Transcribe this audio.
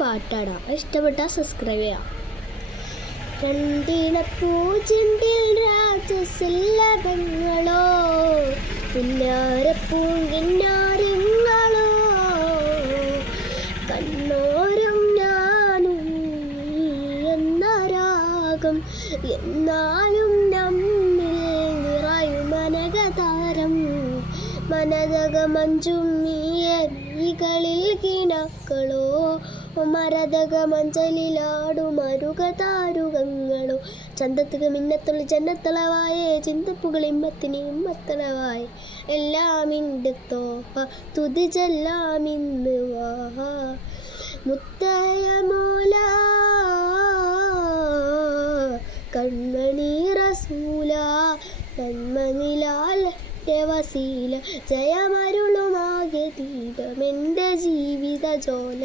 പാട്ടാടാം. ഇഷ്ടപ്പെട്ടാൽ സബ്സ്ക്രൈബ് ചെയ്യാം. രണ്ടിണപ്പൂചിണ്ടിൽ രാജസല്ലഭങ്ങളോ പുന്നാരപ്പൂങ്കിന്നാരങ്ങളോ കണ്ണോരം ഞാനും എന്ന രാഗം എന്നാലും നമ്മിൽ നിറയുമനകതാരം മനതകമഞ്ചും നീകളിൽ കിണക്കളോ മരതകമഞ്ചലിലാടുമരുകതാരുകങ്ങളോ ചന്തത്തുക മിന്നത്തുള്ളി ജന്നത്തളവായേ ചിന്തപ്പുകൾ ഇമ്മത്തിന് ഇമ്മത്തളവായി എല്ലാം ഇണ്ടത്തോ തുതിജെല്ലാം ഇന്ന് വാ മുത്തയമൂല കൺമണി റസൂല നന്മനിലാൽ വസീല ജയമരുളുമാകെ ദീപമെൻ്റെ ജീവിത ജോല.